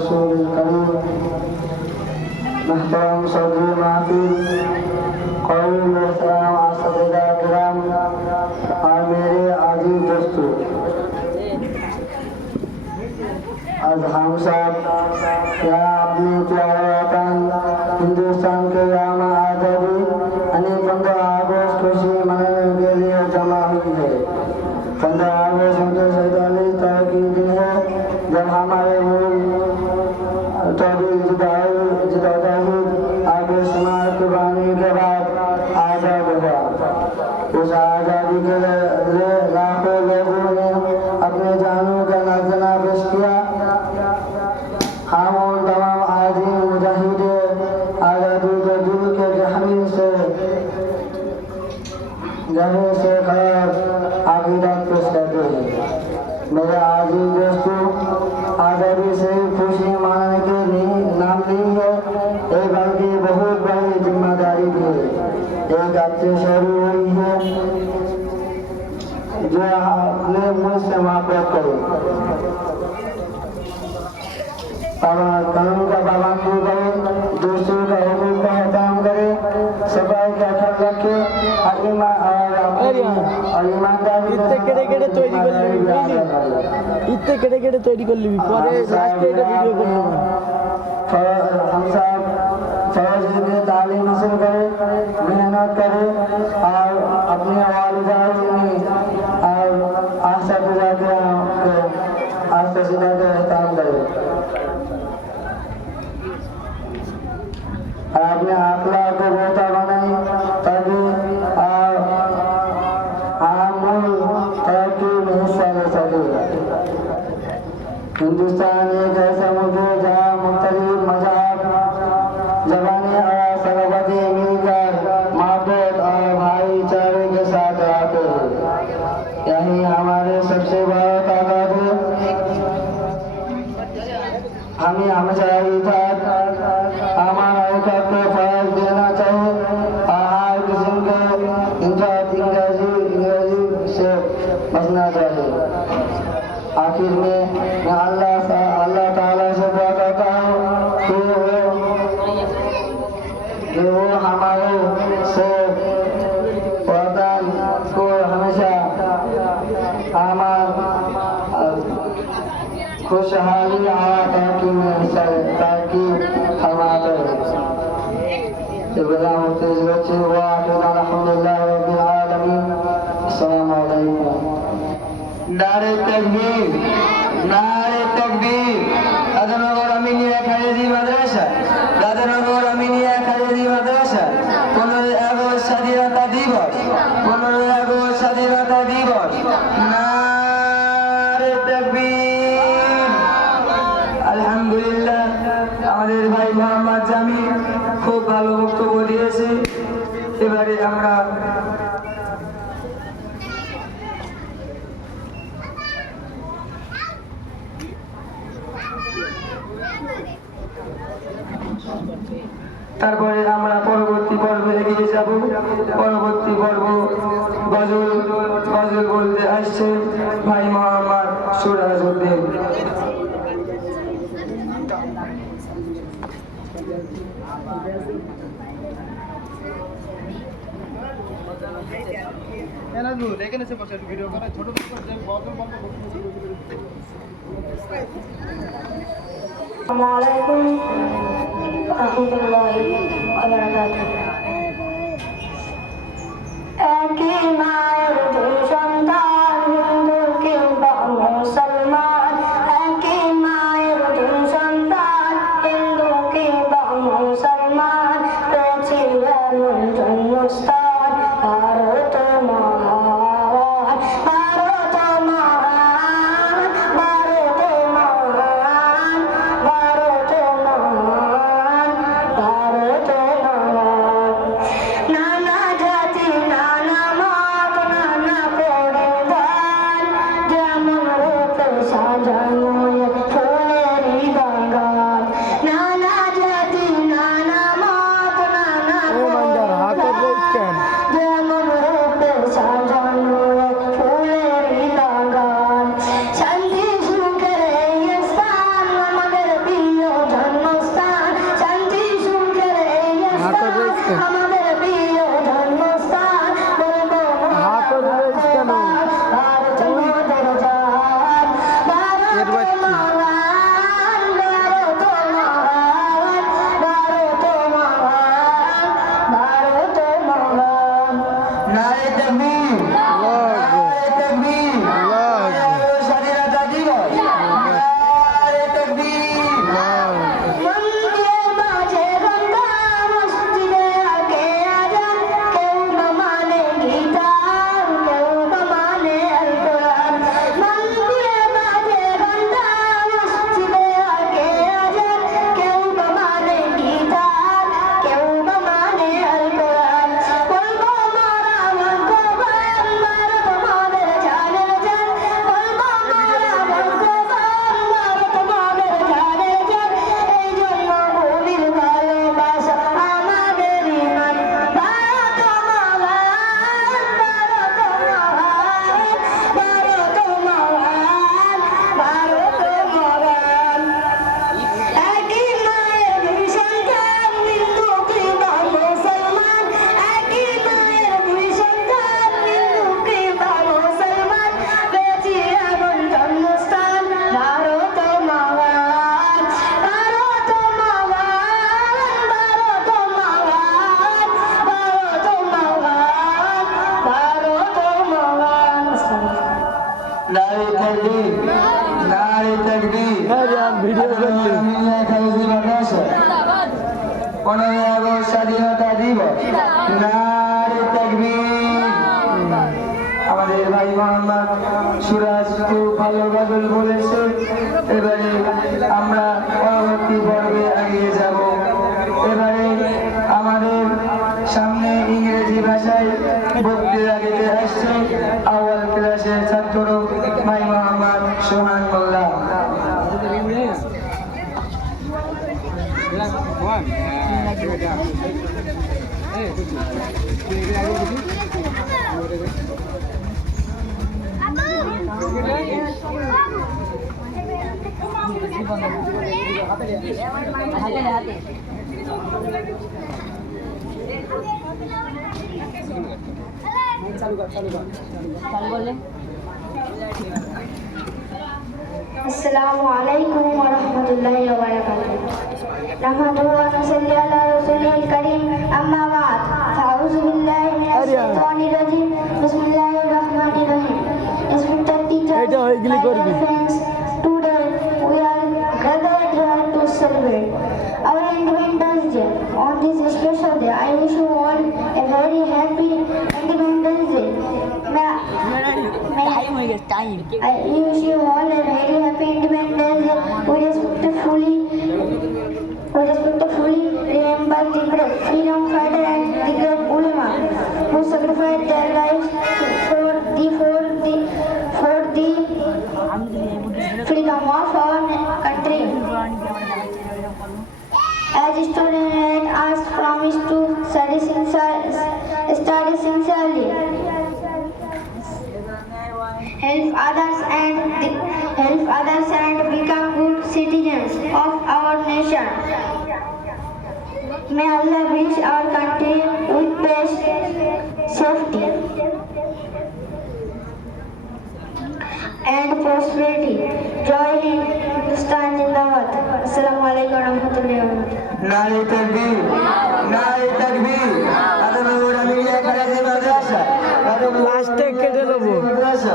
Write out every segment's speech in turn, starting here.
रसूल करीम महतरम सदर महफिल कौम एहतराम असदीदा किराम और मेरे अजीज दोस्तों, आज हम सब यहाँ अपने प्यारे वतन हिंदुस्तान के याम आज़ादी यानी 15 अगस्त खुशी मनाने के लिए जमा हुई है। 15 अगस्त 1947 तरह की दिन है जब हमारे मुल्क आगे शुमार कुर्बानी के बाद आज़ाद हुआ। उस आज़ादी के लिए लाखों लोगों ने अपने जानों का नजराना पेश किया। हम उन तमाम आज़ीम मुजाहिदे आज़ादी के दिल के गहरे से खैर अकीदत पेश करते हैं। मेरे आज़ीम दोस्तों, आज़ादी से खुशी मानने के नाम नहीं है, एक बल्कि बहुत बड़ी जिम्मेदारी भी है। एक अच्छी शुरू हुई है जो अपने मुँह से मोहब्बत करे, कानून का पाबंदी करे, दूसरों का हुकूक का एहतराम करे, सफाई का ख्याल रखे और ईमानदारी इतने केड़े तैरी कर लिबी परे लास्ट এটা ভিডিও করলাম। हम सब फौज की तालीम हासिल करें, मेहनत करें और अपने वालिदैन और आस्था-सीधा के एहतराम करें और अपने अखलाक को बेहतर बनाएं ताकि तरक्की में हिस्सा ले सके। हिंदुस्तान एक ऐसा मुल्क है जहाँ मुख्तलिफ मज़हब, ज़बानें और सरहदें मिलकर मोहब्बत और भाईचारे के साथ रहते हैं। यही हमारे सबसे बड़ा ताकत है। हमें हमेशा इत्तेफाक हमारा हक़ को फ़र्ज देना चाहिए और हर किस्म के इंग्रजी से बचना चाहिए। आखिर में मैं अल्लाह ताला से दुआ करता हूँ कि वो हमारे से वतन को हमेशा खुशहाली और तरक्की में तरक्की फरमाते रहे। नारे तकबीर, नारे तकबीर। राधानगर আমিনিয়া খালেদি মাদ্রাসা, রাধানগর আমিনিয়া খালেদি মাদ্রাসা 15 আগস্ট স্বাধীনতা দিবস, 15 আগস্ট স্বাধীনতা দিবস। নারে তকবীর। আলহামদুলিল্লাহ, আমাদের ভাই মোহাম্মদ জামিল খুব ভালো বক্তব্য দিয়েছে। এবারে আমরা তারপরে আমরা পরবর্তী পর্বে এগিয়ে যাব। পরবর্তী পর্ব গজল বলতে আসছে ভাই মোহাম্মদ সুরাজউদ্দিন। এখানে সে বসে ভিডিও করে ছোট আসসালামু আলাইকুম রাহমাতুল্লাহি ওয়া বারাকাতুহু। একই মায়ের দুই সন্তান, হিন্দু কিংবা মুসলমান। একই মায়ের দুই সন্তান, হিন্দু কিংবা মুসলমান। রয়েছে এমন জন্মস্থান ভারত মহান, ভারত মহান, ভারত মহান, ভারত মহান, ভারত মহান। নানা জাতি নানা মত, ভিডিও করলি 15 আগস্ট স্বাধীনতা দিবস নারে তাকবীর। আমাদের ভাই মোহাম্মদ সুরাজ খুব ভালো গজল বলেছে। এবারে আমরা পরবর্তী পর্বে এগিয়ে যাব। এবারে আমাদের সামনে ইংরেজি ভাষায় বক্তৃতা দিতে আসছে আউয়াল ক্লাসের ছাত্র ভাই মোহাম্মদ সোহান মোল্লা। अस्सलामु अलैकुम व रहमतुल्लाहि व बरकातुहू। नहमदुहु व नसल्ली अला रसूलिल करीम। अम्मा बाद फअऊज़ु बिल्लाहि मिनश शैतानिर रजीम। बिस्मिल्लाहिर रहमानिर रहीम। Respected teachers, এটা হয়ে গেলে my করবি। dear friends, today we are gathered here to celebrate our Independence Day. On this special day, I wish you all a very happy Independence Day. I wish you all a very happy Independence Day. We respectfully remember the great freedom fighter and the great ulama who sacrificed their lives for the freedom of our country. As students, let us promise to study sincerely, help others and become good citizens of our nation. May Allah bless our country with peace, safety, and prosperity. Joy in Hindustan Zindabad. Assalamu alaikum wa rahmatullahi wa barakatuh. নারে তাকবীর, নারে তাকবীর। আদমপুরা media college মাদ্রাসা, লাস্টে কেটে দেবো। মাদ্রাসা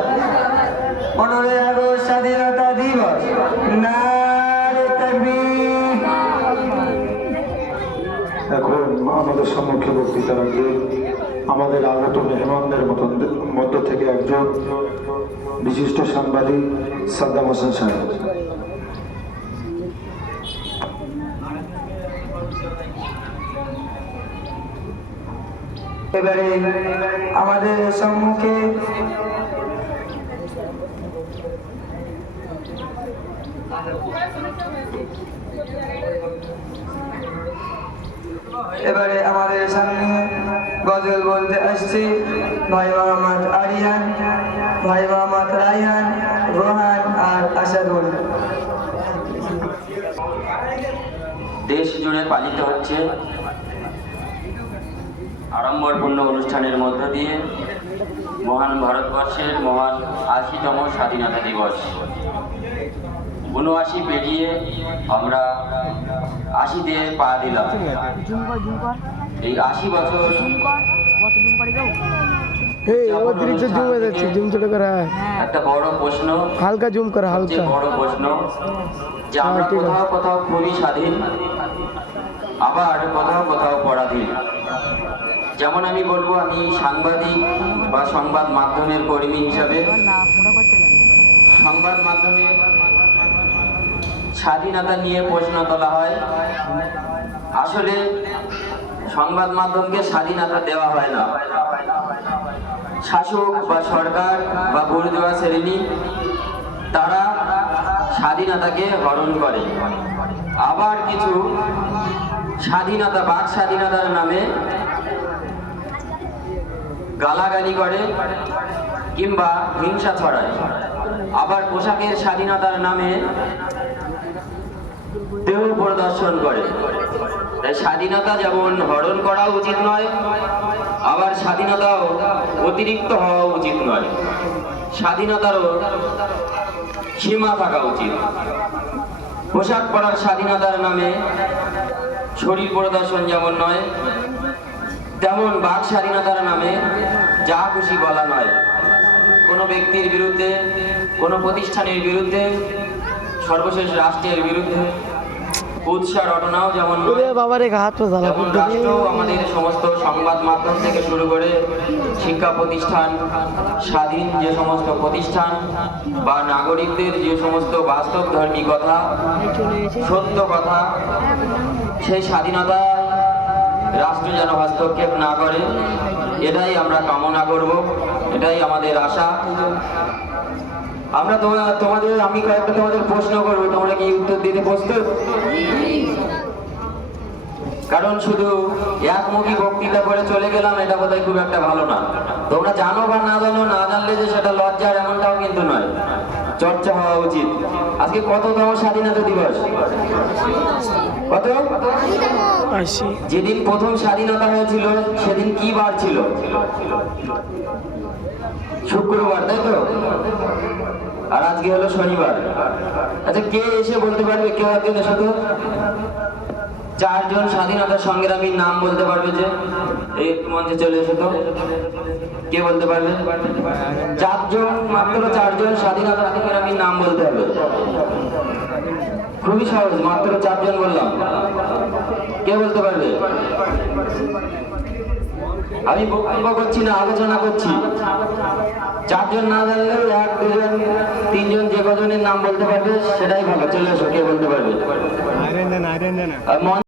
15 August স্বাধীনতা দিবস নারে তাকবীর। এখন আমাদের সম্মুখে বক্তৃতা রাখবে আমাদের আগত মেহমানদের মধ্য থেকে একজন বিশিষ্ট সাংবাদিক সাদ্দাম হোসেন সাহেব। এবারে আমাদের সম্মুখে সামনে গজল বলতে আসছি ভাই মোহাম্মদ আরিয়ান, ভাই মোহাম্মদ রায়হান, রোহান আর আসাদুল। দেশ জুড়ে পালিত হচ্ছে আড়ম্বরপূর্ণ অনুষ্ঠানের মধ্য দিয়ে মহান ভারতবর্ষের মহান ৮০তম স্বাধীনতা দিবস। ৭৯ পেরিয়ে আমরা ৮০-তে পা দিলাম। এই ৮০ বছর অতিরিক্ত জুম হয়ে যাচ্ছে, জুম ছোট করা। একটা বড় প্রশ্ন, হালকা জুম করা, হালকা। বড় প্রশ্ন যে আমরা কোথাও কোথাও খুবই স্বাধীন, আবার কোথাও কোথাও পরাধীন। যেমন আমি বলবো, আমি সাংবাদিক বা সংবাদ মাধ্যমের কর্মী হিসাবে সংবাদ মাধ্যমে স্বাধীনতা নিয়ে প্রশ্ন তোলা হয়। আসলে সংবাদ মাধ্যমকে স্বাধীনতা দেওয়া হয় না। শাসক বা সরকার বা বুর্জোয়া শ্রেণী তারা স্বাধীনতাকে হরণ করে। আবার কিছু স্বাধীনতা, বাক স্বাধীনতার নামে গালাগালি করে কিংবা হিংসা ছড়ায়। আবার পোশাকের স্বাধীনতার নামে দেহ প্রদর্শন করে। তাই স্বাধীনতা যেমন হরণ করা উচিত নয়, আবার স্বাধীনতাও অতিরিক্ত হওয়া উচিত নয়। স্বাধীনতারও সীমা থাকা উচিত। পোশাক পরার স্বাধীনতার নামে শরীর প্রদর্শন যেমন নয়, তেমন বাক স্বাধীনতার নামে যা খুশি বলা নয়। কোনো ব্যক্তির বিরুদ্ধে, কোনো প্রতিষ্ঠানের বিরুদ্ধে সর্বশেষ রাষ্ট্রের বিরুদ্ধে উৎসাহ রটনাও যেমন নয়, ওরে বাবা রে হাত পা জ্বালা যেমন রাষ্ট্র আমাদের সমস্ত সংবাদ মাধ্যম থেকে শুরু করে শিক্ষা প্রতিষ্ঠান, স্বাধীন যে সমস্ত প্রতিষ্ঠান বা নাগরিকদের যে সমস্ত বাস্তব ধর্মী কথা, সত্য কথা, সেই স্বাধীনতা রাষ্ট্র যেন হস্তক্ষেপ না করে, এটাই আমরা কামনা করব, এটাই আমাদের আশা। আমরা আমি কয়েকটা তোমাদের প্রশ্ন করবো, তোমরা কি উত্তর দিতে প্রস্তুত? কারণ শুধু একমুখী বক্তৃতা করে চলে গেলাম এটা বোধহয় খুব একটা ভালো না। তোমরা জানো বা না জানো, না জানলে যে সেটা লজ্জার এমনটাও কিন্তু নয়, চর্চা হওয়া উচিত। আজকে কততম স্বাধীনতা দিবস? কত? যেদিন প্রথম স্বাধীনতা হয়েছিল সেদিন কি বার ছিল? শুক্রবার, তাই তো? আর আজকে হলো শনিবার। আচ্ছা, কে এসে বলতে পারবে, কেউ একজন এসে তো 4 জন স্বাধীনতা সংগ্রামীর নাম বলতে পারবে? যে এই মঞ্চে চলে এসে তো কে বলতে পারবে? 4 জন, মাত্র 4 জন স্বাধীনতা সংগ্রামীর নাম বলতে হবে। খুবই সহজ, মাত্র 4 জন বললাম। কে বলতে পারবে? আমি বক্তব্য করছি না, আলোচনা করছি। 4 জন না জানলেও 1, 2 জন, 3 জন, যে কজনের নাম বলতে পারবে সেটাই ভালো। চলে এসো, কে বলতে পারবে?